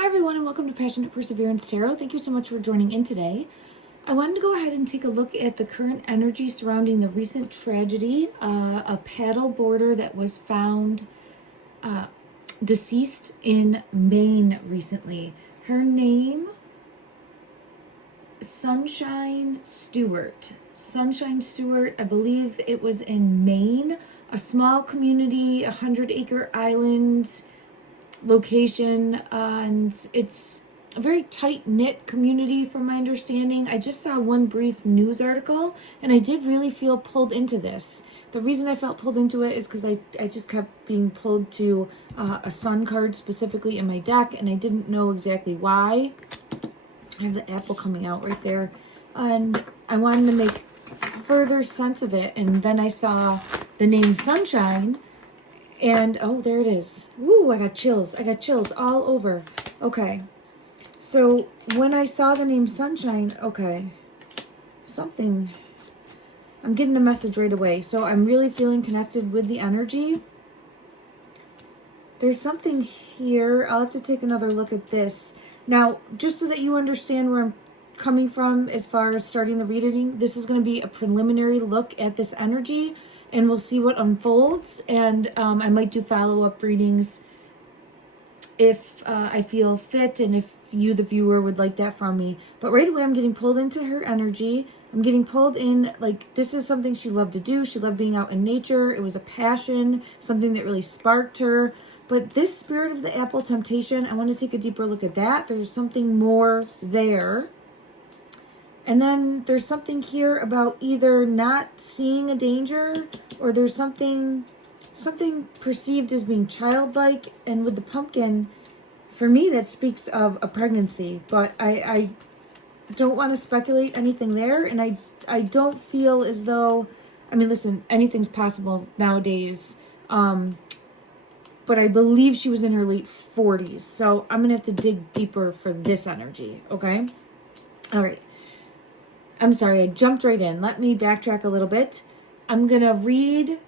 Hi everyone and welcome to Passionate Perseverance Tarot. Thank you so much for joining in today. I wanted to go ahead and take a look at the current energy surrounding the recent tragedy, a paddle boarder that was found deceased in Maine recently. Her name, Sunshine Stewart. Sunshine Stewart, I believe it was in Maine, a small community, 100-acre island location, and it's a very tight-knit community from my understanding. I just saw one brief news article and I did really feel pulled into this. The reason I felt pulled into it is because I just kept being pulled to a sun card specifically in my deck, and I didn't know exactly why. I have the apple coming out right there, and I wanted to make further sense of it, and then I saw the name Sunshine. And, oh, there it is. Woo, I got chills. I got chills all over. Okay. So, when I saw the name Sunshine, okay, I'm getting a message right away. So, I'm really feeling connected with the energy. There's something here. I'll have to take another look at this. Now, just so that you understand where I'm coming from as far as starting the reading, this is going to be a preliminary look at this energy, and we'll see what unfolds, and I might do follow-up readings if I feel fit and if you, the viewer, would like that from me. But right away, I'm getting pulled into her energy. I'm getting pulled in, like, this is something she loved to do. She loved being out in nature. It was a passion, something that really sparked her. But this spirit of the apple temptation, I want to take a deeper look at that. There's something more there. And then there's something here about either not seeing a danger, or there's something perceived as being childlike. And with the pumpkin, for me, that speaks of a pregnancy. But I don't want to speculate anything there. And I don't feel as though, I mean, listen, anything's possible nowadays. But I believe she was in her late 40s. So I'm going to have to dig deeper for this energy, okay? All right. I'm sorry, I jumped right in. Let me backtrack a little bit. I'm going to read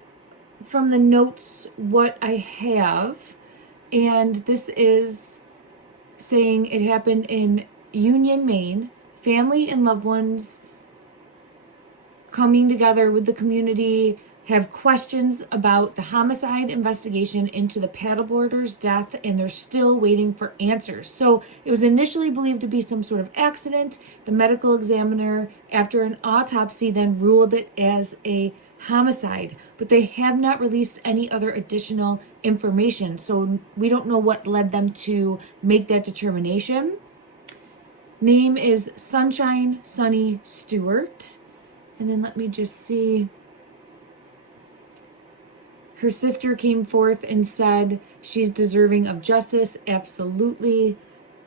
from the notes what I have. And this is saying it happened in Union, Maine. Family and loved ones coming together with the community have questions about the homicide investigation into the paddleboarder's death, and they're still waiting for answers. So it was initially believed to be some sort of accident. The medical examiner, after an autopsy, then ruled it as a homicide, but they have not released any other additional information. So we don't know what led them to make that determination. Name is Sunshine Sunny Stewart. And then let me just see. Her sister came forth and said she's deserving of justice. Absolutely.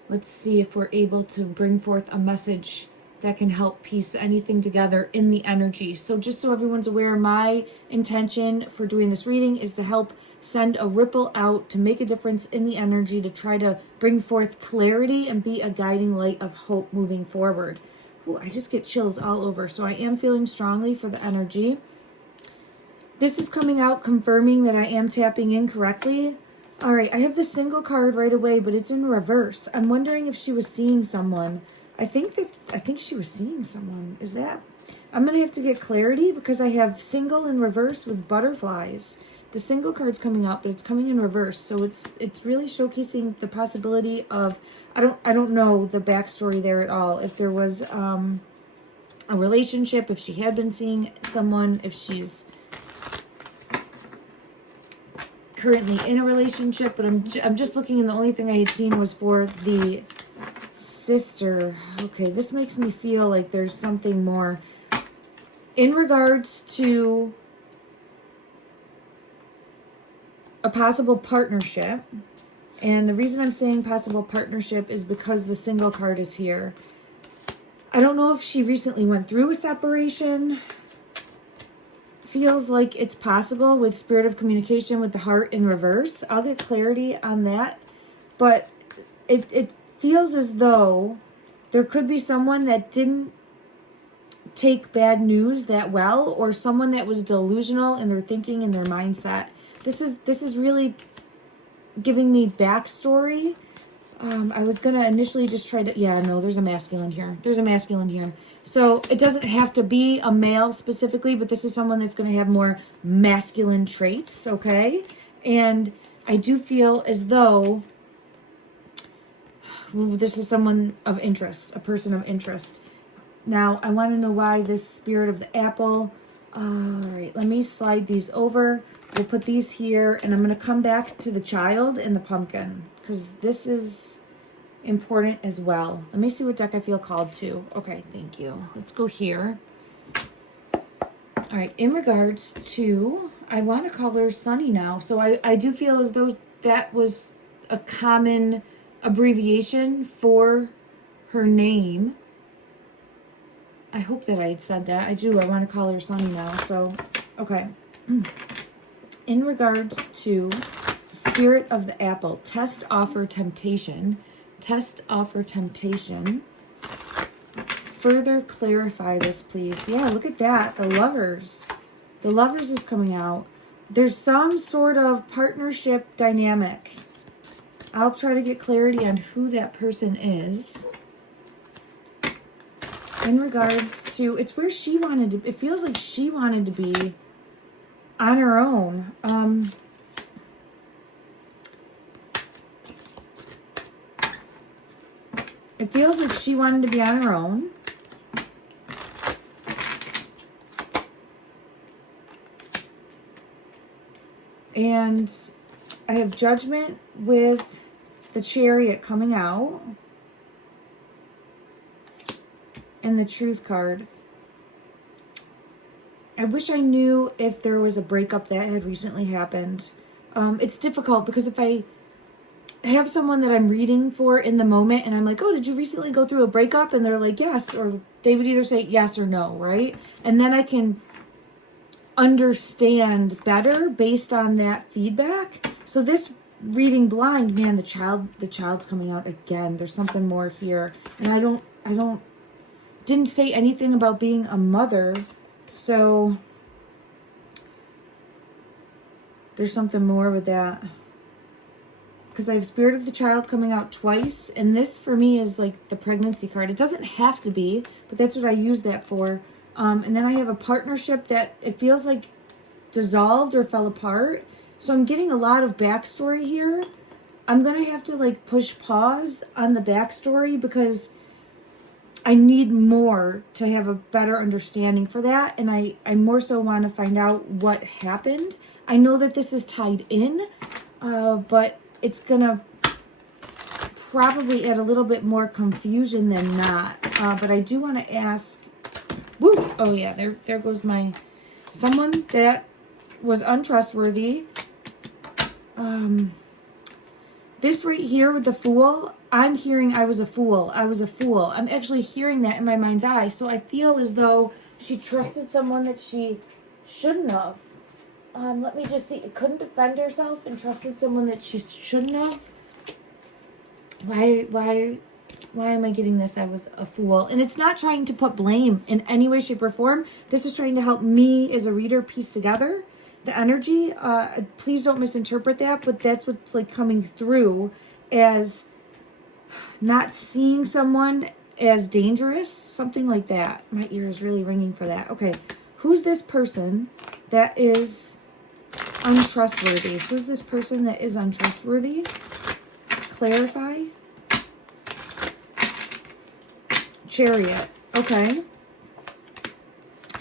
Let's see if we're able to bring forth a message that can help piece anything together in the energy. So just so everyone's aware, my intention for doing this reading is to help send a ripple out, to make a difference in the energy, to try to bring forth clarity and be a guiding light of hope moving forward. Ooh, I just get chills all over. So I am feeling strongly for the energy. This is coming out confirming that I am tapping in correctly. All right, I have the single card right away, but it's in reverse. I'm wondering if she was seeing someone. I think she was seeing someone. Is that? I'm going to have to get clarity because I have single in reverse with butterflies. The single card's coming up, but it's coming in reverse. So it's really showcasing the possibility of, I don't know the backstory there at all. If there was a relationship, if she had been seeing someone, if she's currently in a relationship, but I'm just looking, and the only thing I had seen was for the sister. Okay, this makes me feel like there's something more in regards to a possible partnership. And the reason I'm saying possible partnership is because the single card is here. I don't know if she recently went through a separation. Feels like it's possible with spirit of communication with the heart in reverse. I'll get clarity on that. But it feels as though there could be someone that didn't take bad news that well, or someone that was delusional in their thinking and their mindset. This is really giving me backstory I was going to initially just try to, yeah, no, there's a masculine here. There's a masculine here. So it doesn't have to be a male specifically, but this is someone that's going to have more masculine traits, okay? And I do feel as though this is someone of interest, a person of interest. Now, I want to know why this spirit of the apple. All right, let me slide these over. We'll put these here, and I'm going to come back to the child and the pumpkin, because this is important as well. Let me see what deck I feel called to. Okay, thank you. Let's go here. All right, in regards to, I want to call her Sunny now. So I do feel as though that was a common abbreviation for her name. I hope that I had said that. I do. I want to call her Sunny now. So, okay. In regards to spirit of the apple, test, offer, temptation. Test, offer, temptation. Further clarify this, please. Yeah, look at that. The lovers. The lovers is coming out. There's some sort of partnership dynamic. I'll try to get clarity on who that person is. In regards to, it's where she wanted to, it feels like she wanted to be on her own. It feels like she wanted to be on her own. And I have Judgment with the Chariot coming out. And the Truth card. I wish I knew if there was a breakup that had recently happened. It's difficult because if I have someone that I'm reading for in the moment and I'm like, oh, did you recently go through a breakup? And they're like, yes. Or they would either say yes or no, right? And then I can understand better based on that feedback. So this reading blind, man, the child's coming out again. There's something more here. And I didn't say anything about being a mother. So there's something more with that. Because I have Spirit of the Child coming out twice. And this for me is like the pregnancy card. It doesn't have to be, but that's what I use that for. And then I have a partnership that it feels like dissolved or fell apart. So I'm getting a lot of backstory here. I'm going to have to like push pause on the backstory because I need more to have a better understanding for that. And I more so want to find out what happened. I know that this is tied in, but it's going to probably add a little bit more confusion than not. But I do want to ask, whoop, oh yeah, there goes my, someone that was untrustworthy. This right here with the Fool, I'm hearing I was a fool. I was a fool. I'm actually hearing that in my mind's eye. So I feel as though she trusted someone that she shouldn't have. Let me just see. Couldn't defend herself and trusted someone that she shouldn't have. Why am I getting this? I was a fool. And it's not trying to put blame in any way, shape, or form. This is trying to help me as a reader piece together the energy. Please don't misinterpret that, but that's what's like coming through as not seeing someone as dangerous, something like that. My ear is really ringing for that. Okay, who's this person that is untrustworthy? Who's this person that is untrustworthy? Clarify. Chariot. Okay.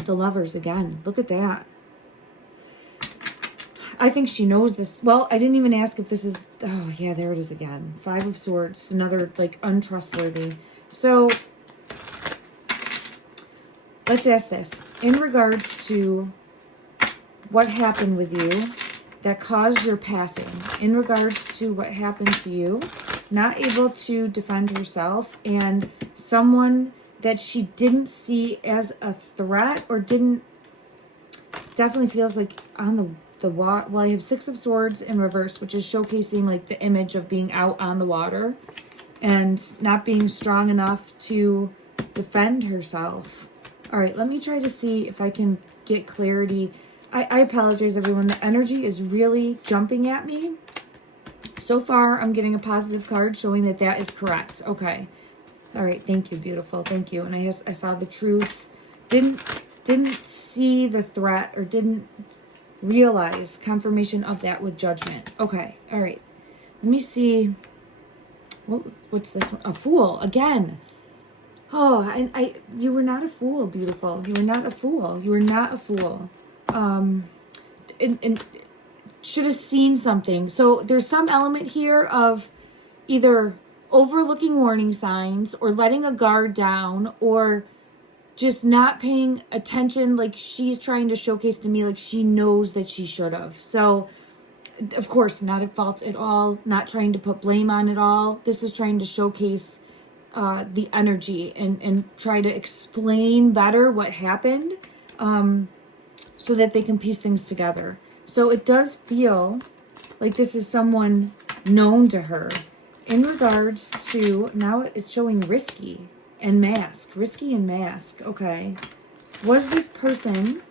The Lovers again. Look at that. I think she knows this. Well, I didn't even ask if this is... Oh, yeah, there it is again. 5 of Swords. Another, like, untrustworthy. So, let's ask this. In regards to what happened with you that caused your passing, in regards to what happened to you, not able to defend herself, and someone that she didn't see as a threat or didn't... Definitely feels like on the water. Well, I have 6 of Swords in reverse, which is showcasing like the image of being out on the water and not being strong enough to defend herself. All right, let me try to see if I can get clarity. I apologize, everyone. The energy is really jumping at me. So far, I'm getting a positive card showing that that is correct. Okay. All right. Thank you, beautiful. Thank you. And I saw the truth. Didn't see the threat or didn't realize confirmation of that with judgment. Okay. All right. Let me see. What's this one? A fool again. Oh, and you were not a fool, beautiful. You were not a fool. You were not a fool. And should have seen something. So there's some element here of either overlooking warning signs or letting a guard down or just not paying attention, like she's trying to showcase to me like she knows that she should have. So, of course, not at fault at all, not trying to put blame on it all. This is trying to showcase the energy and try to explain better what happened so that they can piece things together. So it does feel like this is someone known to her. In regards to, now it's showing risky and mask. Risky and mask. Okay. Was this person,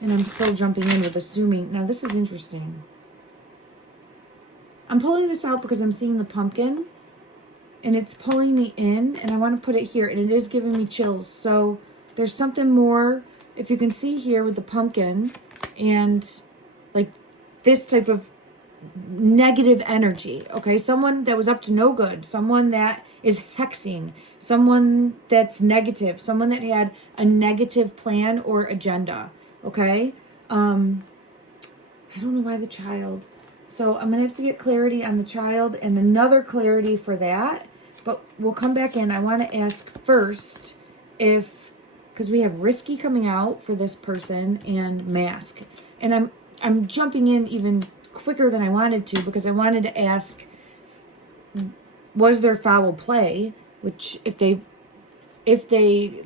and I'm still jumping in with assuming. Now this is interesting. I'm pulling this out because I'm seeing the pumpkin and it's pulling me in and I want to put it here and it is giving me chills. So there's something more, if you can see here with the pumpkin and like this type of negative energy. Okay. Someone that was up to no good, someone that is hexing, someone that's negative, someone that had a negative plan or agenda. Okay. I don't know why the child. So I'm going to have to get clarity on the child and another clarity for that. But we'll come back in. I want to ask first if, because we have risky coming out for this person and mask. And I'm jumping in even quicker than I wanted to because I wanted to ask, was there foul play? Which if they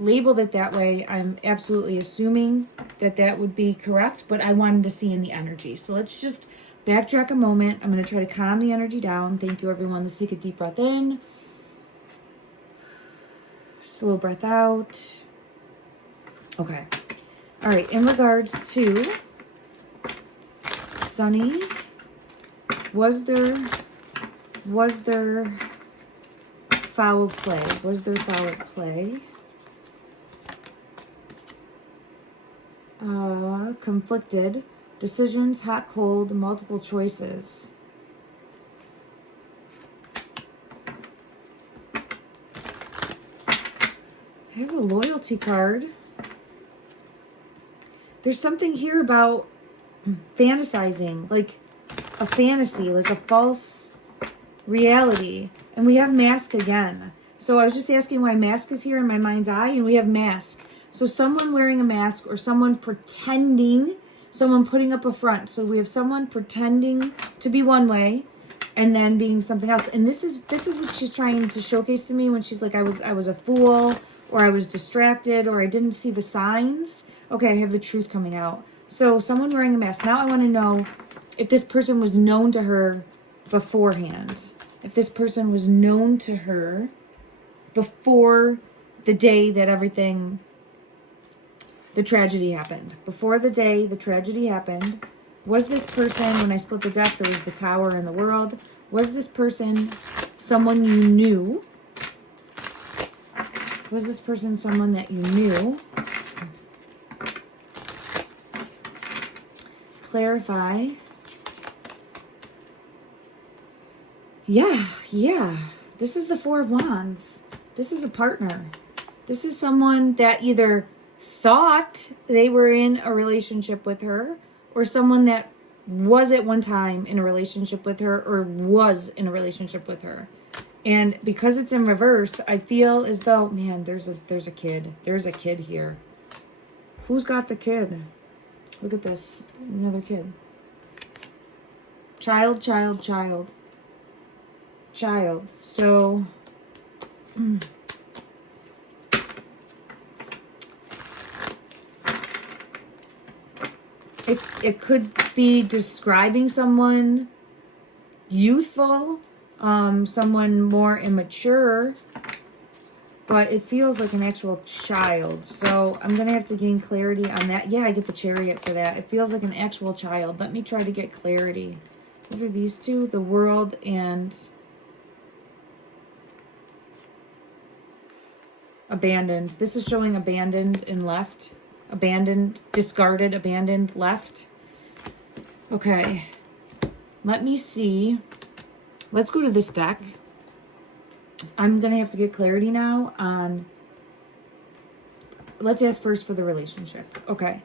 labeled it that way, I'm absolutely assuming that would be correct. But I wanted to see in the energy. So let's just backtrack a moment. I'm going to try to calm the energy down. Thank you, everyone. Let's take a deep breath in. Slow breath out. Okay. All right. In regards to Sunny, was there foul play? Was there foul play? Conflicted. Decisions, hot, cold, multiple choices. I have a loyalty card. There's something here about fantasizing, like a fantasy, like a false reality. And we have mask again. So I was just asking why mask is here in my mind's eye, and we have mask. So someone wearing a mask or someone pretending, someone putting up a front. So we have someone pretending to be one way and then being something else. And this is what she's trying to showcase to me when she's like, I was a fool, or I was distracted, or I didn't see the signs. Okay, I have the truth coming out. So someone wearing a mask. Now I want to know if this person was known to her beforehand. If this person was known to her before the day that the tragedy happened. Before the day the tragedy happened, was this person, when I split the deck, there was the Tower and the World. Was this person someone you knew? Was this person someone that you knew? Clarify. Yeah. This is the Four of Wands. This is a partner. This is someone that either thought they were in a relationship with her, or someone that was at one time in a relationship with her, or was in a relationship with her. And because it's in reverse, I feel as though, man, there's a kid. There's a kid here. Who's got the kid? Look at this. Another kid. Child. So it could be describing someone youthful, someone more immature, but it feels like an actual child. So I'm going to have to gain clarity on that. Yeah, I get the Chariot for that. It feels like an actual child. Let me try to get clarity. What are these two? The World and Abandoned. This is showing abandoned and left. Abandoned, discarded, abandoned, left. Okay. Let me see. Let's go to this deck. I'm going to have to get clarity now on... Let's ask first for the relationship. Okay.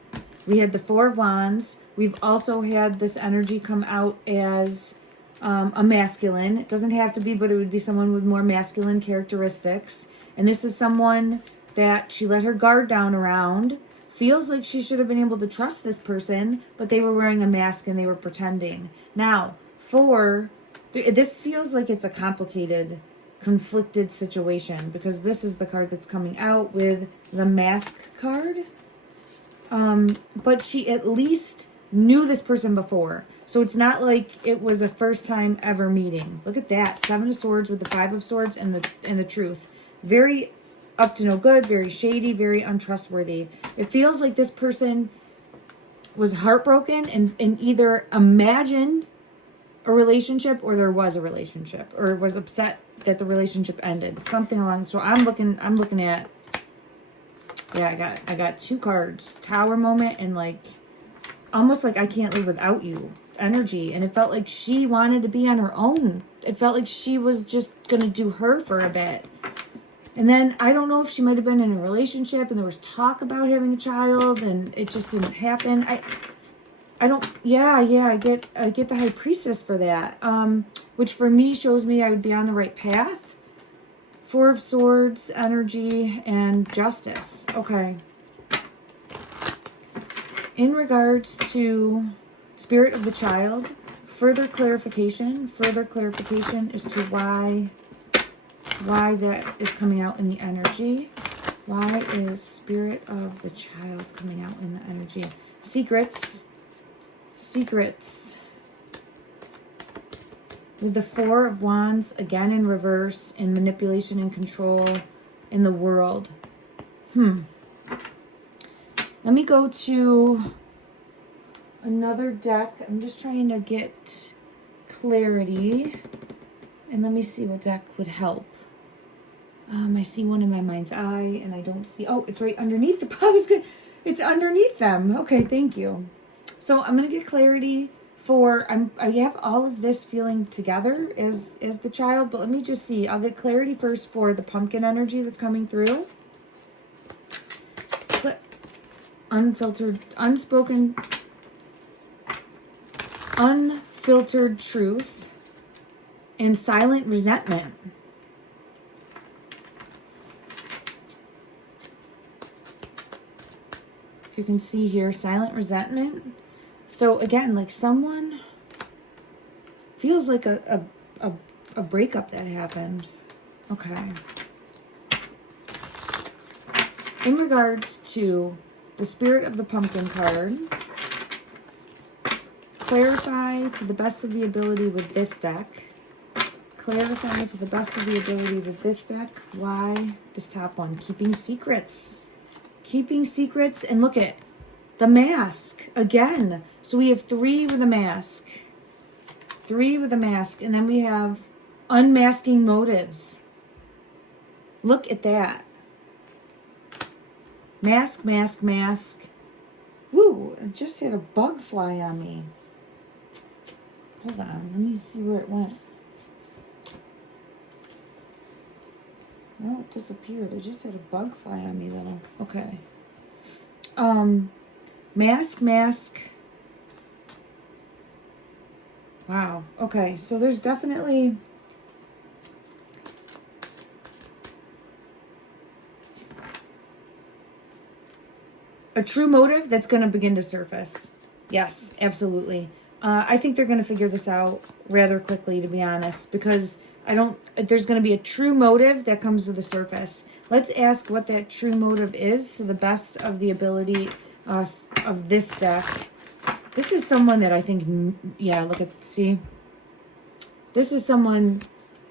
We had the Four of Wands. We've also had this energy come out as a masculine. It doesn't have to be, but it would be someone with more masculine characteristics. And this is someone that she let her guard down around. Feels like she should have been able to trust this person, but they were wearing a mask and they were pretending. Now, this feels like it's a complicated, conflicted situation, because this is the card that's coming out with the Mask card. But she at least knew this person before. So it's not like it was a first time ever meeting. Look at that. Seven of Swords with the Five of Swords and the Truth. Very up to no good, very shady, very untrustworthy. It feels like this person was heartbroken and either imagined a relationship or there was a relationship, or was upset that the relationship ended. Something along. So I'm looking at, yeah, I got two cards. Tower moment and like almost like I can't live without you energy. And it felt like she wanted to be on her own. It felt like she was just gonna do her for a bit. And then I don't know if she might have been in a relationship and there was talk about having a child and it just didn't happen. I get the High Priestess for that. Which for me shows me I would be on the right path. Four of Swords, energy, and Justice. Okay. In regards to Spirit of the Child, further clarification as to why that is coming out in the energy. Why is Spirit of the Child coming out in the energy? Secrets. With the Four of Wands, again in reverse, and manipulation and control in the World. Let me go to another deck. I'm just trying to get clarity. And let me see what deck would help. I see one in my mind's eye, and I don't see... Oh, it's right underneath the... It's underneath them. Okay, thank you. So I'm going to get clarity for... I have all of this feeling together as the child, but let me just see. I'll get clarity first for the pumpkin energy that's coming through. Unfiltered, unspoken, unfiltered truth, and silent resentment. If you can see here, silent resentment. So again, like someone feels like a breakup that happened. Okay. In regards to the Spirit of the Pumpkin card, clarify to the best of the ability with this deck. Clarify to the best of the ability with this deck why this top one. Keeping secrets. Keeping secrets. And look at the mask again. So we have three with a mask. Three with a mask. And then we have unmasking motives. Look at that. Mask, mask, mask. Woo, I just had a bug fly on me. Hold on, let me see where it went. Well, it disappeared. I just had a bug fly on me though. Okay. Mask, mask. Wow. Okay, so there's definitely... a true motive that's going to begin to surface. Yes, absolutely. I think they're going to figure this out rather quickly, to be honest, because there's going to be a true motive that comes to the surface. Let's ask what that true motive is to the best of the ability of this deck. This is someone that I think, yeah, look at, see? This is someone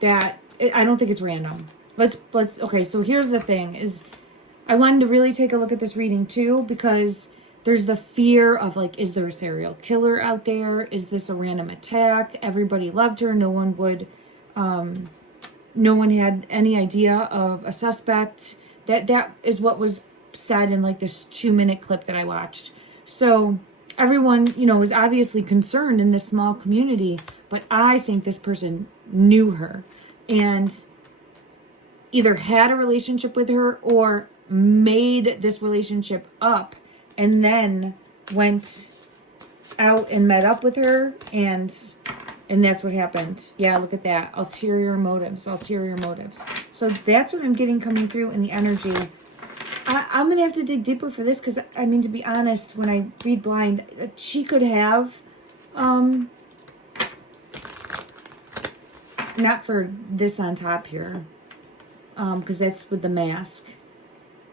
that, I don't think it's random. Okay, so here's the thing is I wanted to really take a look at this reading too, because there's the fear of like, is there a serial killer out there? Is this a random attack? Everybody loved her. No one had any idea of a suspect. That is what was said in like this 2-minute clip that I watched. So everyone, is obviously concerned in this small community, but I think this person knew her and either had a relationship with her or made this relationship up and then went out and met up with her, and that's what happened. Yeah, look at that. Ulterior motives. So that's what I'm getting coming through in the energy. I'm going to have to dig deeper for this because, I mean, to be honest, when I read blind, she could have, not for this on top here, because that's with the mask.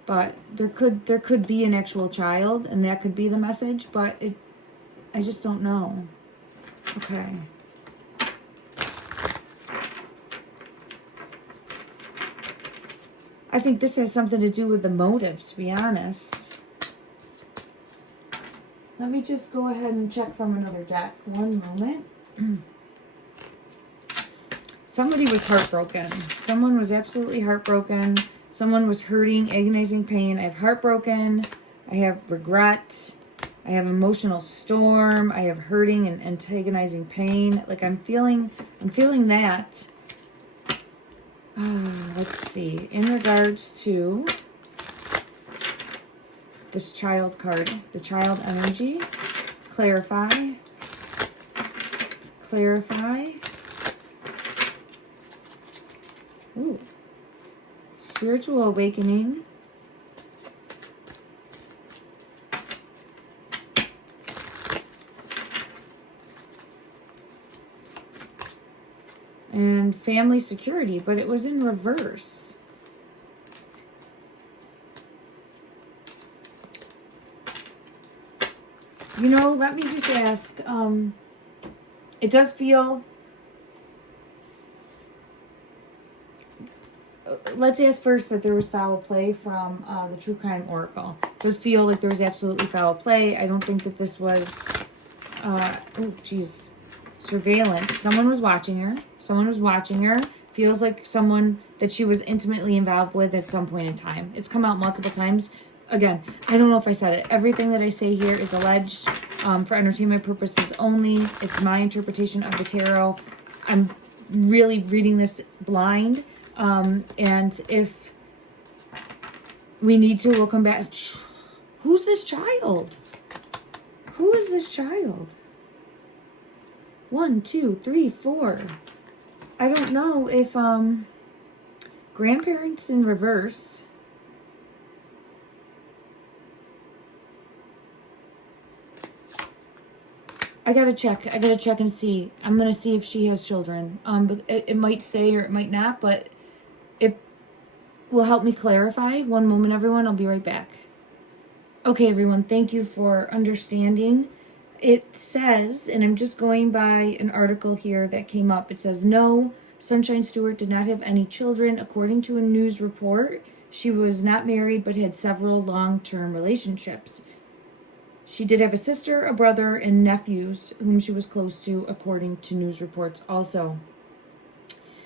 But there could be an actual child, and that could be the message, but I just don't know. Okay. I think this has something to do with the motives, to be honest. Let me just go ahead and check from another deck. One moment. Somebody was heartbroken. Someone was absolutely heartbroken. Someone was hurting, agonizing pain. I have heartbroken. I have regret. I have emotional storm. I have hurting and antagonizing pain. Like I'm feeling that. Let's see. In regards to this child card, the child energy, clarify. Ooh. Spiritual awakening. And family security, but it was in reverse. Let me just ask, it does feel, let's ask first that there was foul play from the True Crime Oracle. It does feel like there was absolutely foul play. I don't think that this was, surveillance. Someone was watching her. Feels like someone that she was intimately involved with at some point in time. It's come out multiple times. Again, I don't know if I said it. Everything that I say here is alleged for entertainment purposes only. It's my interpretation of the tarot. I'm really reading this blind. And if we need to, we'll come back. Who's this child? Who is this child? 1, 2, 3, 4. I don't know if, grandparents in reverse. I gotta check and see. I'm gonna see if she has children. But it might say or it might not, but it will help me clarify. One moment, everyone. I'll be right back. Okay, everyone. Thank you for understanding. It says, and I'm just going by an article here that came up. It says, no, Sunshine Stewart did not have any children. According to a news report, she was not married but had several long-term relationships. She did have a sister, a brother, and nephews whom she was close to, according to news reports also.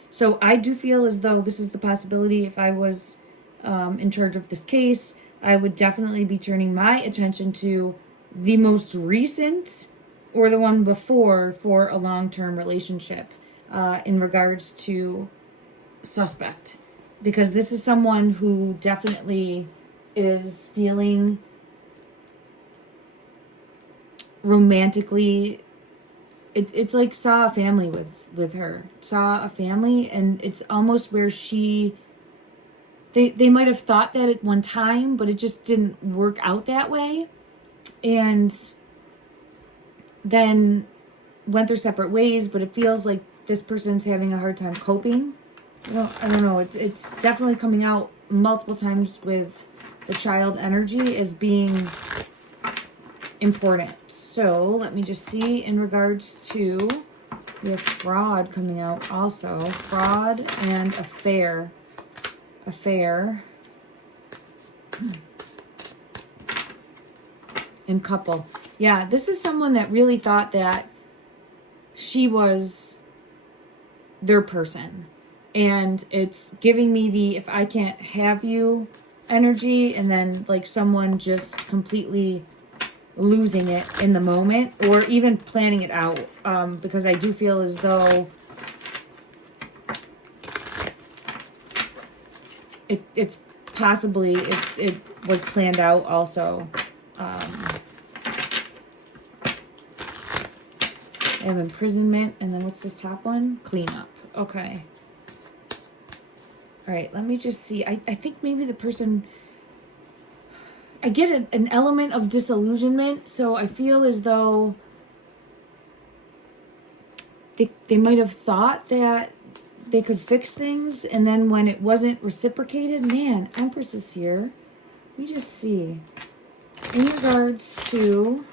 So I do feel as though this is the possibility. If I was in charge of this case, I would definitely be turning my attention to the most recent or the one before for a long-term relationship in regards to suspect. Because this is someone who definitely is feeling romantically, it's like saw a family with her. Saw a family, and it's almost where they might have thought that at one time, but it just didn't work out that way. And then went their separate ways, but it feels like this person's having a hard time coping. I don't know. It's definitely coming out multiple times with the child energy as being important. So let me just see in regards to, we have fraud coming out also. Fraud and affair. affair, and couple. Yeah, this is someone that really thought that she was their person. And it's giving me the if I can't have you energy, and then like someone just completely losing it in the moment, or even planning it out. Because I do feel as though it's possibly it was planned out also. I have imprisonment, and then what's this top one? Cleanup. Okay. All right, let me just see. I think maybe the person, I get an element of disillusionment, so I feel as though they might have thought that they could fix things, and then when it wasn't reciprocated, man, Empress is here. Let me just see. In regards to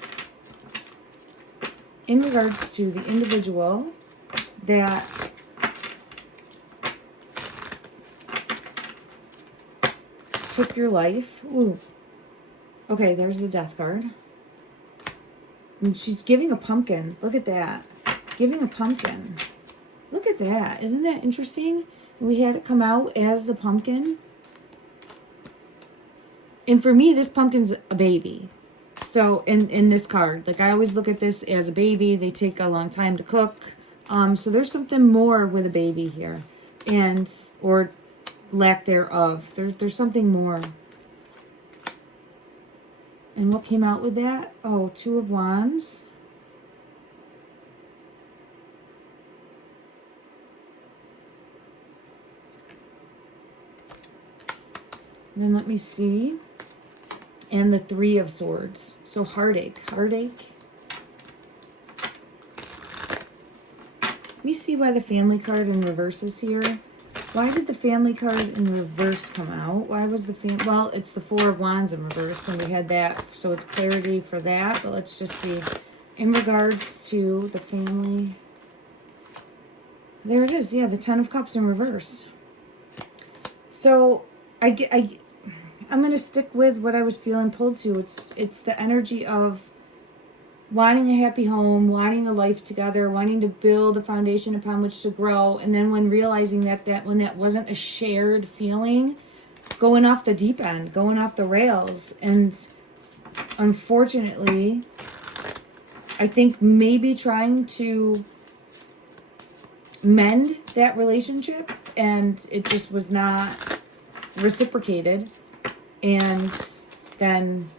the individual that took your life. Ooh. Okay, there's the death card. And she's giving a pumpkin. Look at that. Giving a pumpkin. Look at that. Isn't that interesting? We had it come out as the pumpkin. And for me, this pumpkin's a baby. So in this card, like I always look at this as a baby. They take a long time to cook. So there's something more with a baby here. And, or lack thereof. There's something more. And what came out with that? Oh, Two of Wands. And then let me see. And the Three of Swords. So heartache. Heartache. Let me see why the Family card in reverse is here. Why did the Family card in reverse come out? Why was the well, it's the Four of Wands in reverse, and we had that, so it's clarity for that. But let's just see. In regards to the Family, there it is. Yeah, the Ten of Cups in reverse. So I'm going to stick with what I was feeling pulled to. It's the energy of wanting a happy home, wanting a life together, wanting to build a foundation upon which to grow. And then when realizing that when that wasn't a shared feeling, going off the deep end, going off the rails. And unfortunately, I think maybe trying to mend that relationship, and it just was not reciprocated. And then,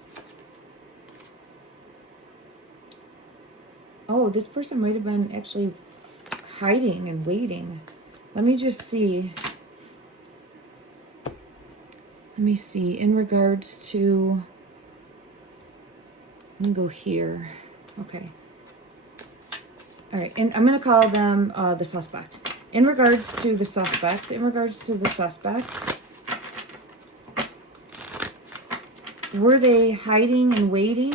oh, this person might have been actually hiding and waiting. Let me just see. Let me see. In regards to, let me go here. Okay. All right. And I'm going to call them the suspect. In regards to the suspect, were they hiding and waiting?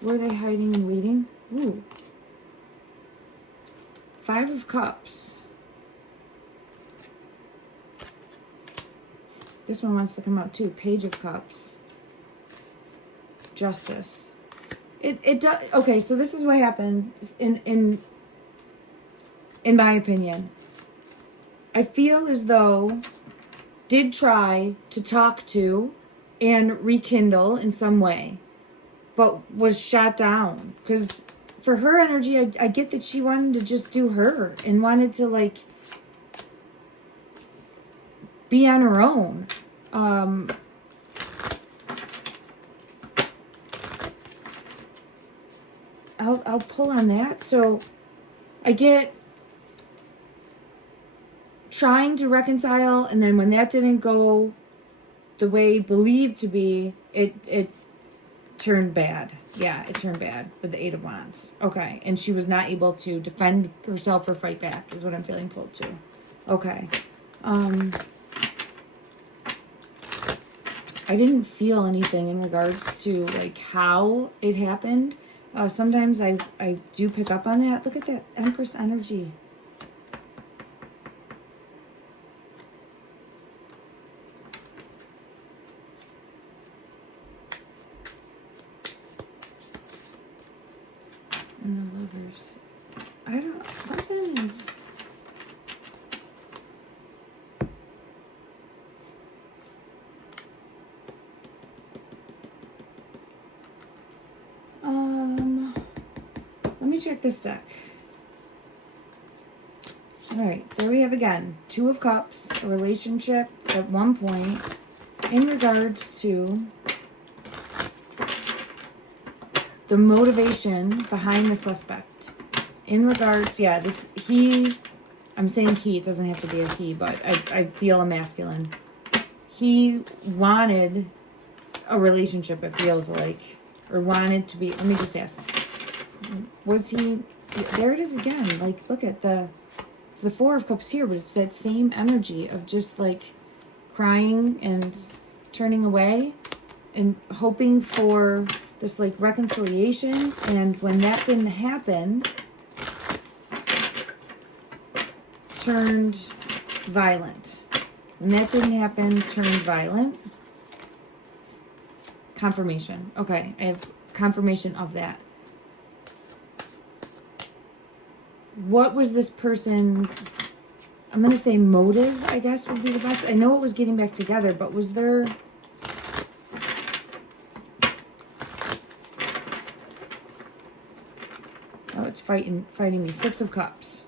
Were they hiding and waiting? Ooh. Five of Cups. This one wants to come out too. Page of Cups. Justice. It does. Okay, so this is what happened in my opinion. I feel as though did try to talk to and rekindle in some way, but was shot down. Because for her energy, I get that she wanted to just do her and wanted to, like, be on her own. I'll pull on that. So I get trying to reconcile, and then when that didn't go the way believed to be, it turned bad. Yeah, it turned bad with the Eight of Wands. Okay, and she was not able to defend herself or fight back, is what I'm feeling pulled to. Okay. I didn't feel anything in regards to, like, how it happened. Sometimes I do pick up on that. Look at that Empress energy. check this deck. All right, there we have again, Two of Cups, a relationship at one point in regards to the motivation behind the suspect. In regards, yeah, this, he, I'm saying he, it doesn't have to be a he, but I feel a masculine. He wanted a relationship, it feels like, or wanted to be, let me just ask, was he, there it is again, like, look at the, it's the Four of Cups here, but it's that same energy of just, like, crying and turning away and hoping for this, like, reconciliation, and when that didn't happen, turned violent. When that didn't happen, turned violent. Confirmation. Okay, I have confirmation of that. What was this person's, I'm going to say motive, I guess would be the best. I know it was getting back together, but was there... Oh, it's fighting me. Six of Cups.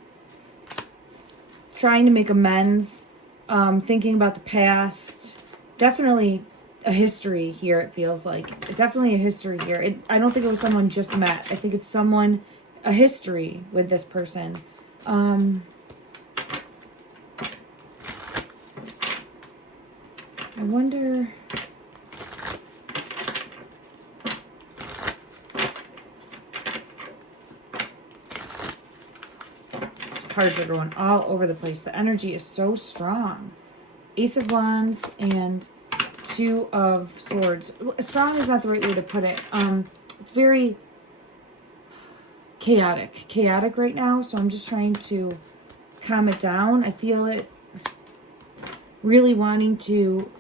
Trying to make amends, thinking about the past. Definitely a history here, it feels like. Definitely a history here. I don't think it was someone just met. I think it's someone, a history with this person. I wonder... These cards are going all over the place. The energy is so strong. Ace of Wands and Two of Swords. Strong is not the right way to put it. It's very chaotic right now, so I'm just trying to calm it down. I feel it really wanting to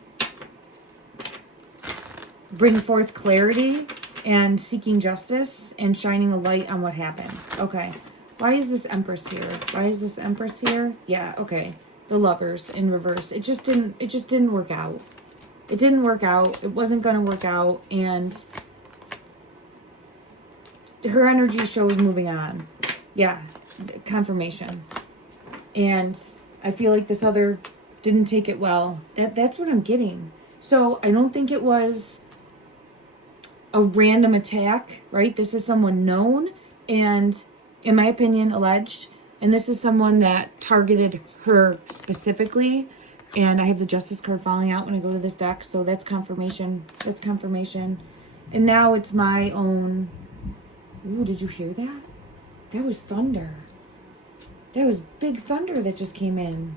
bring forth clarity and seeking justice and shining a light on what happened. Okay. Why is this Empress here? Why is this Empress here? Yeah, okay. The Lovers in reverse. It just didn't work out. It didn't work out. It wasn't going to work out, and her energy shows moving on. Yeah, confirmation. And I feel like this other didn't take it well. That's what I'm getting. So I don't think it was a random attack, right? This is someone known and, in my opinion, alleged. And this is someone that targeted her specifically. And I have the Justice card falling out when I go to this deck. So that's confirmation. That's confirmation. And now it's my own... Ooh, did you hear that? That was thunder. That was big thunder that just came in.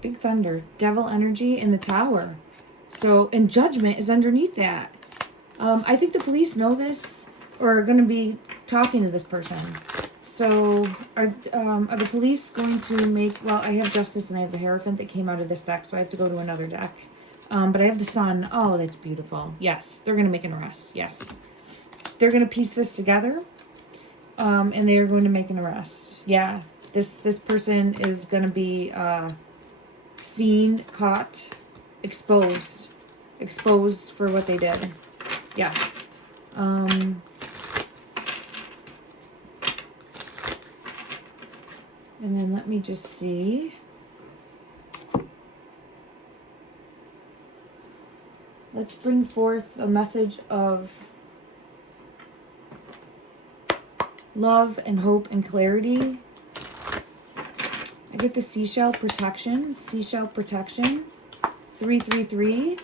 Big thunder. Devil energy in the Tower. So, and Judgment is underneath that. I think the police know this or are going to be talking to this person. So, are the police going to make... Well, I have Justice and I have the Hierophant that came out of this deck, so I have to go to another deck. But I have the Sun. Oh, that's beautiful. Yes, they're going to make an arrest. Yes. They're going to piece this together, and they are going to make an arrest. Yeah, this person is going to be seen, caught, exposed for what they did. Yes. And then let me just see. Let's bring forth a message of love and hope and clarity. I get the Seashell Protection. Seashell Protection. 333.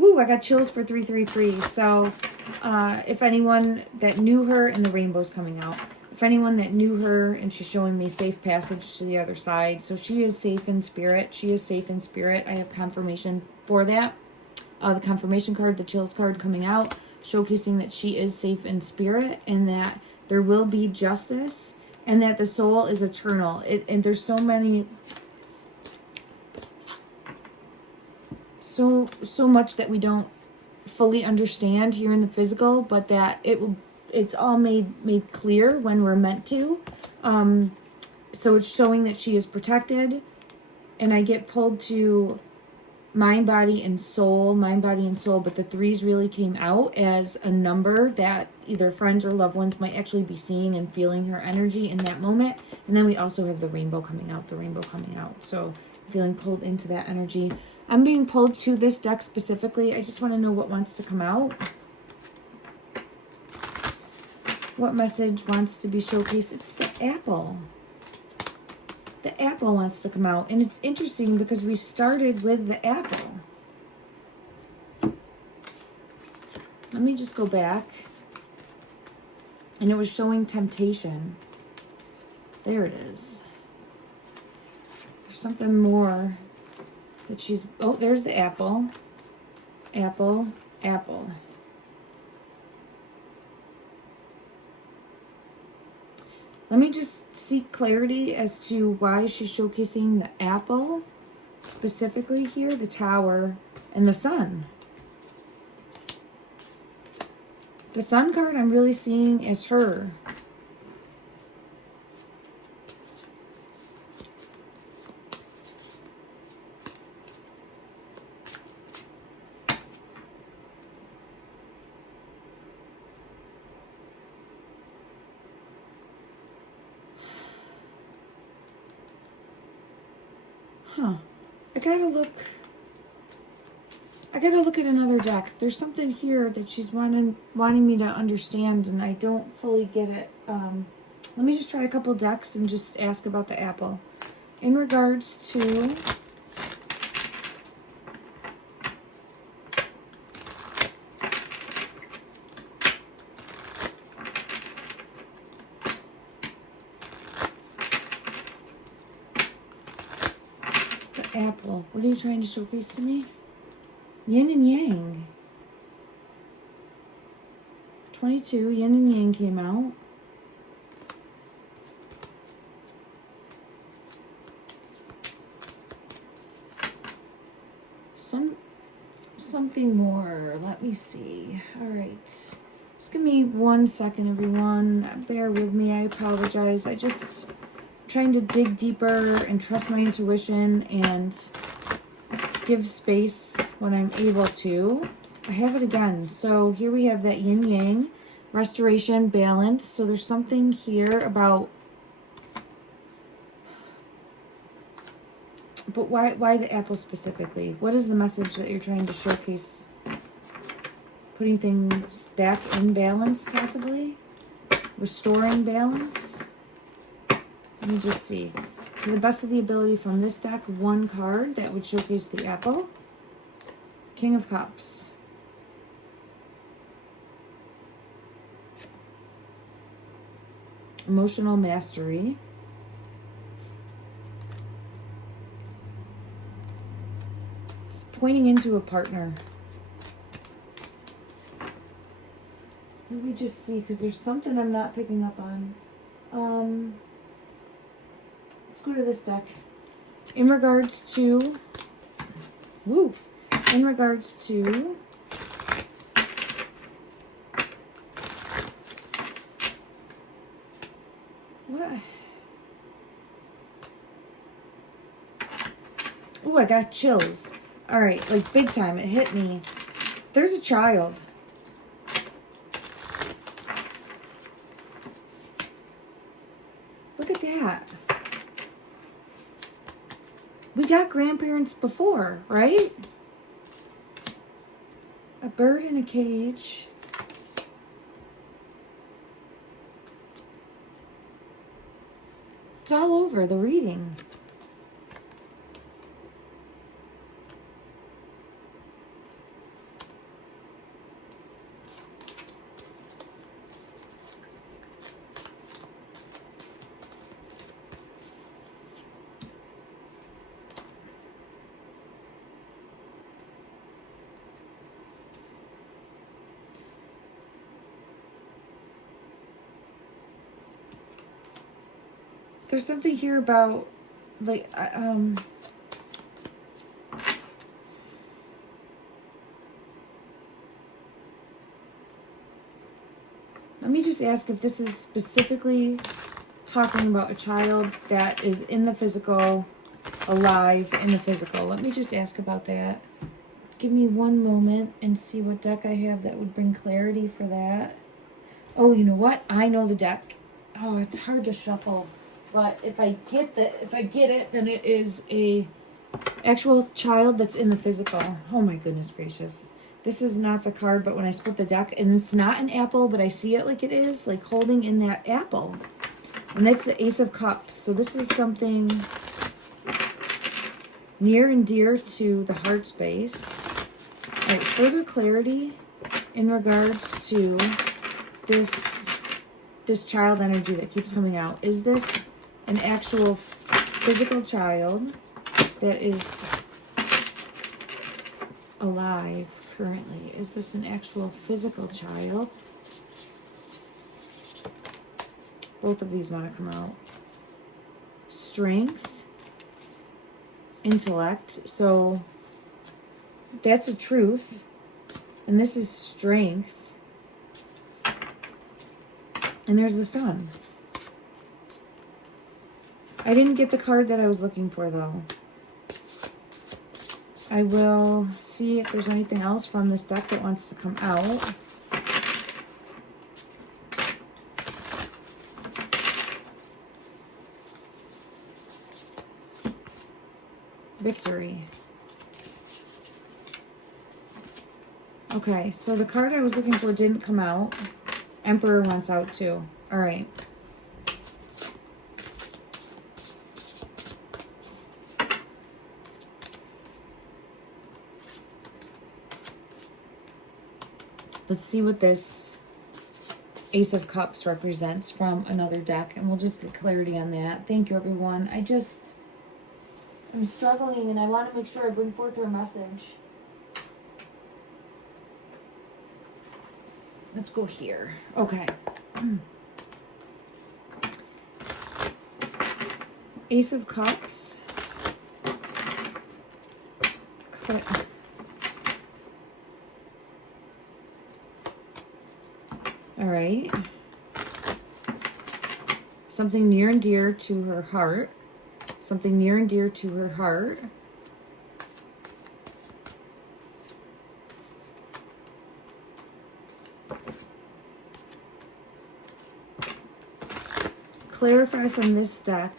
Ooh, I got chills for 333. So, if anyone that knew her, and the rainbow's coming out. If anyone that knew her, and she's showing me safe passage to the other side. So she is safe in spirit. She is safe in spirit. I have confirmation for that. The confirmation card, the chills card coming out, showcasing that she is safe in spirit and that there will be justice and that the soul is eternal. And there's so many, so much that we don't fully understand here in the physical, but that it's all made clear when we're meant to. So it's showing that she is protected, and I get pulled to mind, body, and soul, but the threes really came out as a number that either friends or loved ones might actually be seeing and feeling her energy in that moment. And then we also have the rainbow coming out, So I'm feeling pulled into that energy. I'm being pulled to this deck specifically. I just want to know what wants to come out. What message wants to be showcased? It's the apple. The apple wants to come out. And it's interesting because we started with the apple. Let me just go back. And it was showing temptation. There it is. There's something more that she's... Oh, there's the apple. Apple, apple. Let me just seek clarity as to why she's showcasing the apple, specifically here, the tower, and the sun. The sun card I'm really seeing as her. Huh. I gotta look at another deck. There's something here that she's wanting me to understand, and I don't fully get it. Let me just try a couple decks and just ask about the apple. In regards to the apple, what are you trying to showcase to me? Yin and Yang. 22, Yin and Yang came out. Something more. Let me see. All right. Just give me 1 second, everyone. Bear with me. I apologize. I just trying to dig deeper and trust my intuition and give space when I'm able to. I have it again. So here we have that yin yang, restoration, balance. So there's something here about, but why the apple specifically? What is the message that you're trying to showcase? Putting things back in balance, possibly? Restoring balance? Let me just see. To the best of the ability from this deck, one card that would showcase the apple. King of Cups. Emotional mastery. It's pointing into a partner. Let me just see, because there's something I'm not picking up on. Let's go to this deck. In regards to... Woo! In regards to... What? Ooh, I got chills. Alright, like big time. It hit me. There's a child. Look at that. We got grandparents before, right? A bird in a cage. It's all over the reading. There's something here about, like, let me just ask if this is specifically talking about a child that is in the physical alive in the physical. Let me just ask about that. Give me one moment and see what deck I have that would bring clarity for that. Oh, you know what? I know the deck. Oh, it's hard to shuffle. But if I get it, then it is a actual child that's in the physical. Oh my goodness gracious. This is not the card, but when I split the deck, and it's not an apple, but I see it like it is, like holding in that apple. And that's the Ace of Cups. So this is something near and dear to the heart space. All right, further clarity in regards to this child energy that keeps coming out. Is this an actual physical child that is alive currently? Is this an actual physical child? Both of these want to come out. Strength, intellect. So that's the truth. And this is strength. And there's the sun. I didn't get the card that I was looking for, though. I will see if there's anything else from this deck that wants to come out. Victory. Okay, so the card I was looking for didn't come out. Emperor wants out too. All right. Let's see what this Ace of Cups represents from another deck, and we'll just get clarity on that. Thank you, everyone. I'm struggling, and I want to make sure I bring forth their message. Let's go here. Okay. Ace of Cups. All right. Something near and dear to her heart. Something near and dear to her heart. Clarify from this deck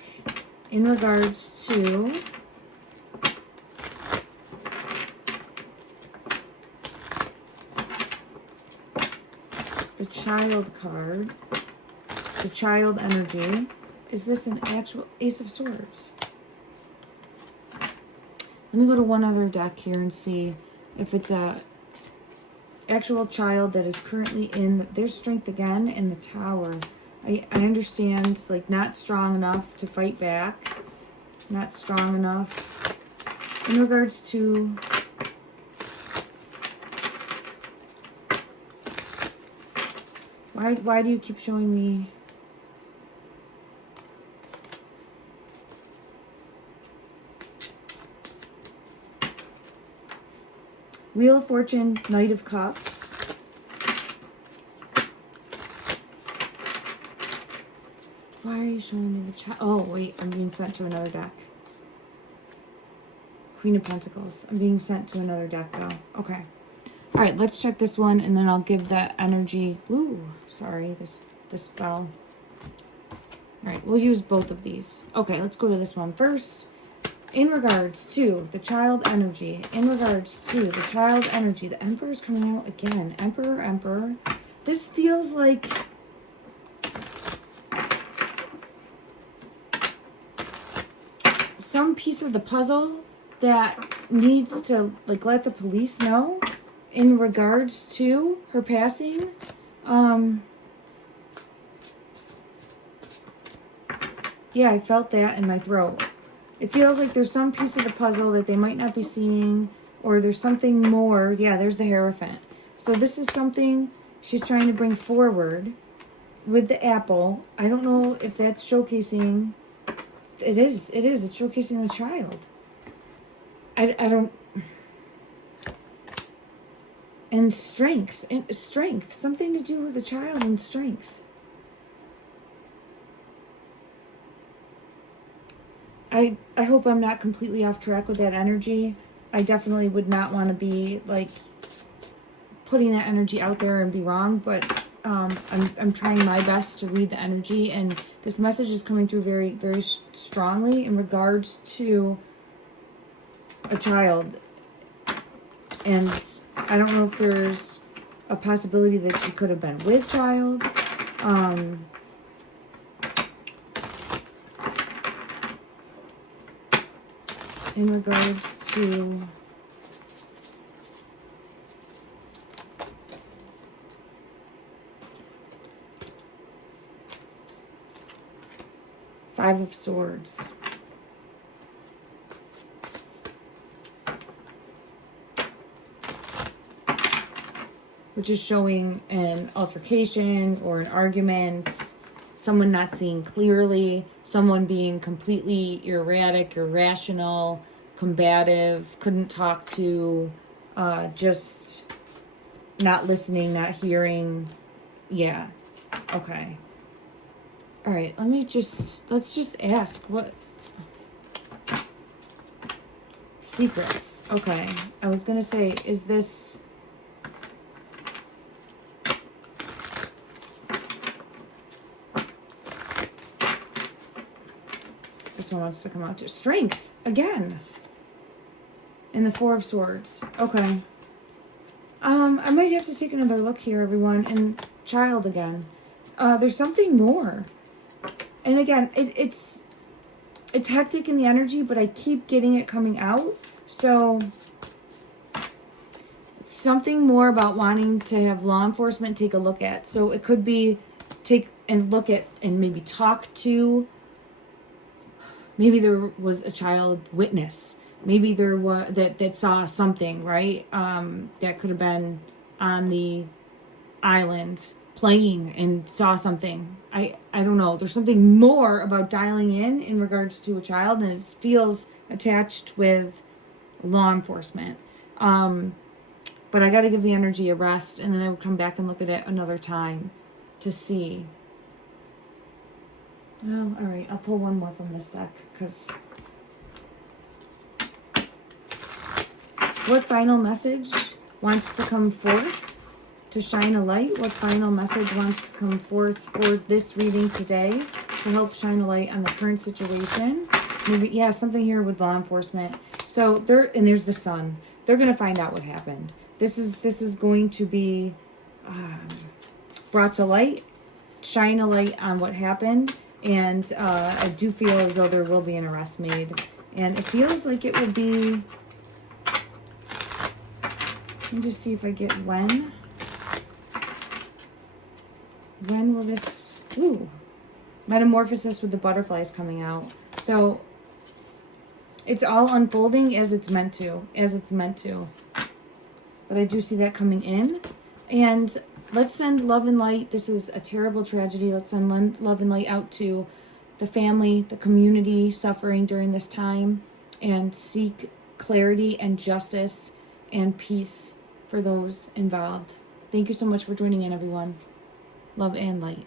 in regards to the child card, the child energy. Is this an actual Ace of Swords? Let me go to one other deck here and see if it's a actual child that is currently in their strength again in the Tower. I understand, like, not strong enough to fight back. Not strong enough in regards to why do you keep showing me Wheel of Fortune, Knight of Cups. Why are you showing me the child? Oh, wait, I'm being sent to another deck. Queen of Pentacles. I'm being sent to another deck, though. Okay. All right, let's check this one, and then I'll give that energy. Ooh, sorry, this fell. All right, we'll use both of these. Okay, let's go to this one first. In regards to the child energy, the Emperor's coming out again. Emperor. This feels like some piece of the puzzle that needs to, like, let the police know in regards to her passing. Yeah, I felt that in my throat. It feels like there's some piece of the puzzle that they might not be seeing, or there's something more. Yeah, there's the Hierophant. So this is something she's trying to bring forward with the apple. I don't know if that's showcasing. It is. It's showcasing the child. I don't. And strength. Something to do with the child and strength. I I hope I'm not completely off track with that energy. I definitely would not want to be like putting that energy out there and be wrong, but I'm trying my best to read the energy, and this message is coming through very, very strongly in regards to a child. And I don't know if there's a possibility that she could have been with child. In regards to Five of Swords. Which is showing an altercation or an argument, someone not seeing clearly, someone being completely erratic, irrational, combative, couldn't talk to, just not listening, not hearing. Yeah. Okay. All right, let's just ask what secrets. Okay. I was going to say, is this one wants to come out to strength again in the Four of Swords. Okay. I might have to take another look here, everyone, and child again. There's something more. And again, it's hectic in the energy, but I keep getting it coming out. So it's something more about wanting to have law enforcement take a look at. So it could be take and look at and maybe talk to. Maybe there was a child witness. Maybe there was that saw something, right? That could have been on the island playing and saw something. I don't know. There's something more about dialing in regards to a child, and it feels attached with law enforcement. But I got to give the energy a rest, and then I will come back and look at it another time to see. Well, all right. I'll pull one more from this deck, because what final message wants to come forth to shine a light? What final message wants to come forth for this reading today to help shine a light on the current situation? Maybe, yeah, something here with law enforcement. So there's the sun. They're going to find out what happened. This is going to be brought to light, shine a light on what happened. And I do feel as though there will be an arrest made. And it feels like it would be... Let me just see if I get when. When will this... Ooh. Metamorphosis with the butterflies coming out. So it's all unfolding as it's meant to. As it's meant to. But I do see that coming in. And let's send love and light. This is a terrible tragedy. Let's send love and light out to the family, the community suffering during this time, and seek clarity and justice and peace for those involved. Thank you so much for joining in, everyone. Love and light.